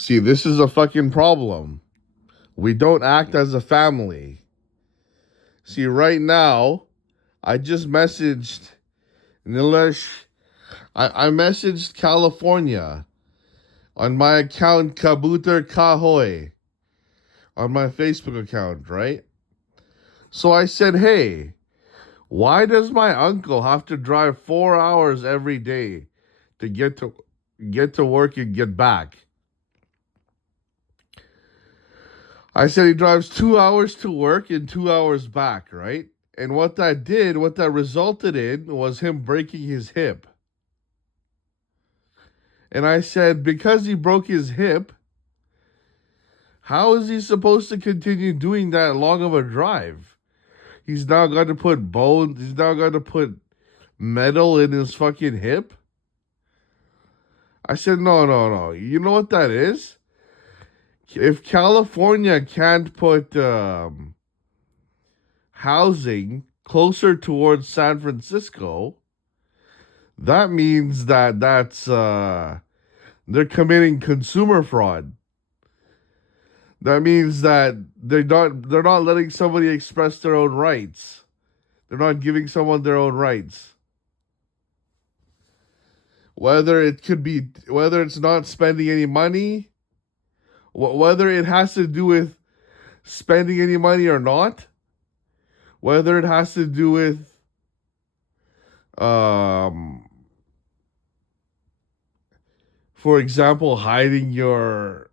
See, this is a fucking problem. We don't act as a family. See, right now, I just messaged Nilesh. I messaged California on my account Kabuter Kahoy on my Facebook account, right? So I said, hey, why does my uncle have to drive 4 hours every day to get to work and get back? I said he drives 2 hours to work and 2 hours back, right? And what that resulted in was him breaking his hip. And I said, because he broke his hip, how is he supposed to continue doing that long of a drive? He's now got to put bones, he's now got to put metal in his fucking hip. I said, no, no, no. You know what that is? If California can't put housing closer towards San Francisco, that means that's they're committing consumer fraud. That means that they're not letting somebody express their own rights. They're not giving someone their own rights. Whether it's not spending any money, whether it has to do with spending any money or not, whether it has to do with for example, hiding your,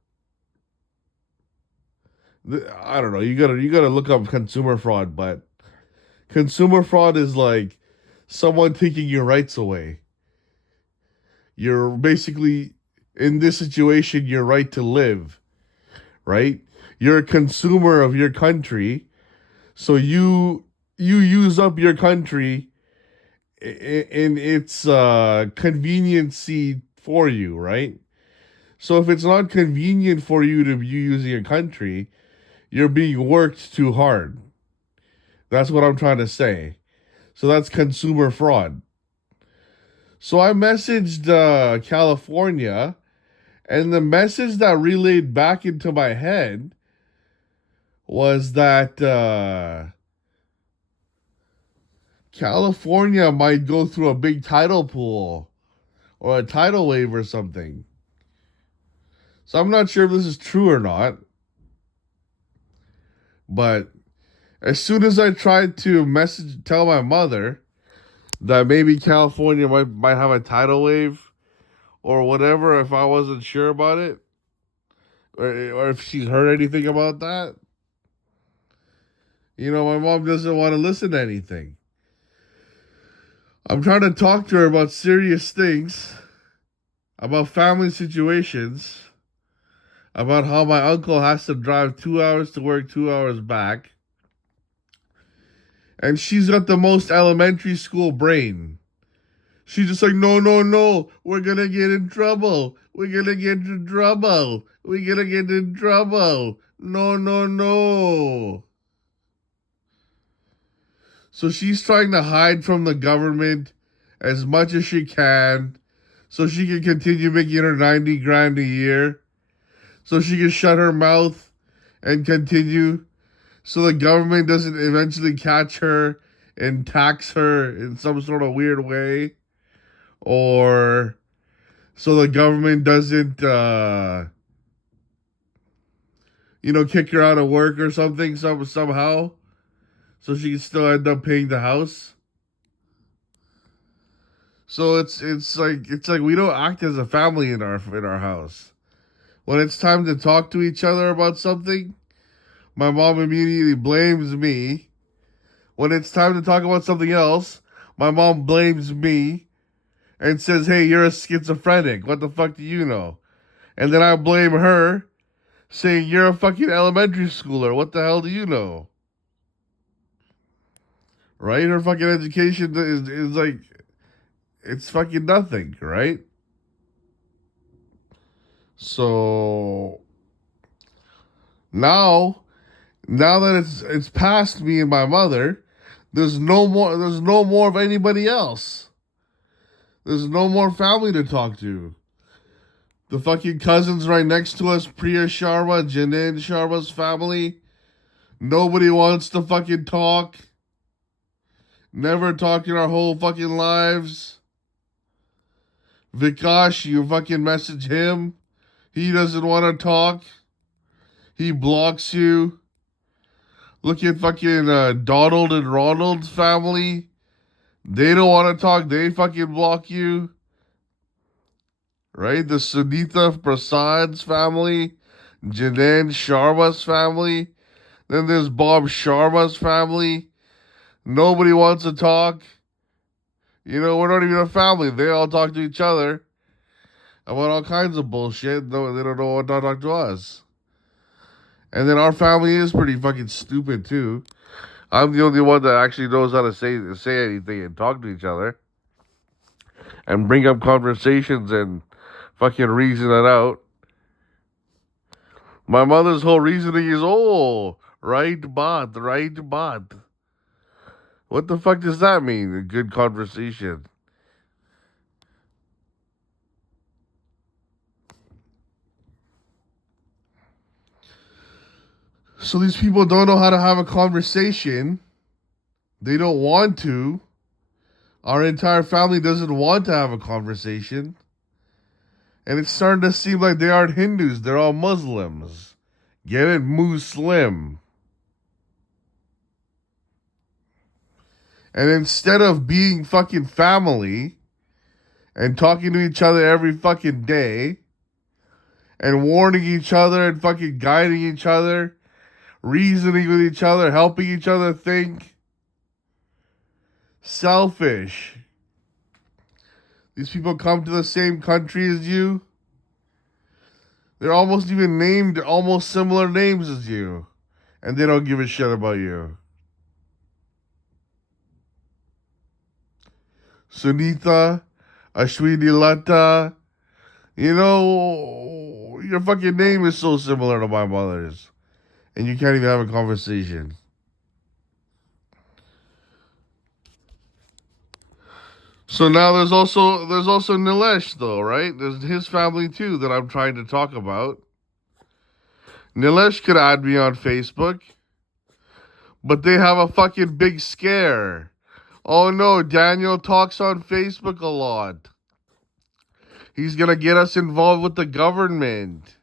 I don't know, you gotta look up consumer fraud, but consumer fraud is like someone taking your rights away. You're basically, in this situation, your right to live, right? You're a consumer of your country, so you use up your country in its conveniency for you, right? So if it's not convenient for you to be using a country, you're being worked too hard. That's what I'm trying to say. So that's consumer fraud. So I messaged California, and the message that relayed back into my head was that California might go through a big tidal pool or a tidal wave or something. So I'm not sure if this is true or not. But as soon as I tried to tell my mother that maybe California might have a tidal wave or whatever, if I wasn't sure about it, or if she's heard anything about that, my mom doesn't want to listen to anything. I'm trying to talk to her about serious things, about family situations, about how my uncle has to drive 2 hours to work, 2 hours back. And she's got the most elementary school brain. She's just like, no, no, no, we're gonna get in trouble. We're gonna get in trouble. We're gonna get in trouble. No, no, no. So she's trying to hide from the government as much as she can so she can continue making her 90 grand a year. So she can shut her mouth and continue so the government doesn't eventually catch her and tax her in some sort of weird way. Or so the government doesn't, kick her out of work or something somehow. So she can still end up paying the house. So it's like we don't act as a family in our house. When it's time to talk to each other about something, my mom immediately blames me. When it's time to talk about something else, my mom blames me and says, hey, you're a schizophrenic. What the fuck do you know? And then I blame her, saying, you're a fucking elementary schooler. What the hell do you know? Right? Her fucking education is like, it's fucking nothing, right? So now that it's past me and my mother, there's no more of anybody else. There's no more family to talk to. The fucking cousins right next to us, Priya Sharma, Janan Sharma's family. Nobody wants to fucking talk. Never talked in our whole fucking lives. Vikash, you fucking message him. He doesn't want to talk. He blocks you. Look at fucking Donald and Ronald's family. They don't want to talk. They fucking block you. Right? The Sunitha Prasad's family. Janan Sharma's family. Then there's Bob Sharma's family. Nobody wants to talk. You know, we're not even a family. They all talk to each other about all kinds of bullshit. No, they don't know what to talk to us. And then our family is pretty fucking stupid too. I'm the only one that actually knows how to say anything and talk to each other and bring up conversations and fucking reason it out. My mother's whole reasoning is, oh, right, but. What the fuck does that mean? A good conversation. So these people don't know how to have a conversation. They don't want to. Our entire family doesn't want to have a conversation. And it's starting to seem like they aren't Hindus. They're all Muslims. Get it? Muslim. And instead of being fucking family and talking to each other every fucking day and warning each other and fucking guiding each other, reasoning with each other, helping each other think, selfish. These people come to the same country as you. They're almost even named almost similar names as you. And they don't give a shit about you. Sunitha, Ashwini Lata. You know, your fucking name is so similar to my mother's. And you can't even have a conversation. So now there's also Nilesh though, right? There's his family too that I'm trying to talk about. Nilesh could add me on Facebook, but they have a fucking big scare. Oh no, Daniel talks on Facebook a lot. He's gonna get us involved with the government.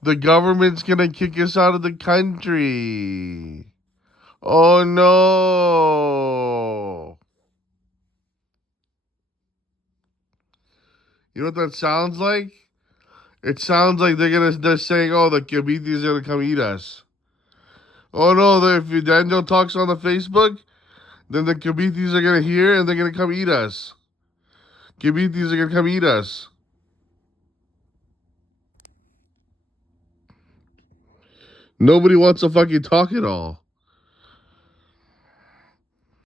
The government's gonna kick us out of the country. Oh no. You know what that sounds like? It sounds like they're saying, oh, the Kibitis are gonna come eat us. Oh no, if Daniel talks on the Facebook, then the Kibitis are gonna hear and they're gonna come eat us. Kibitis are gonna come eat us. Nobody wants to fucking talk at all.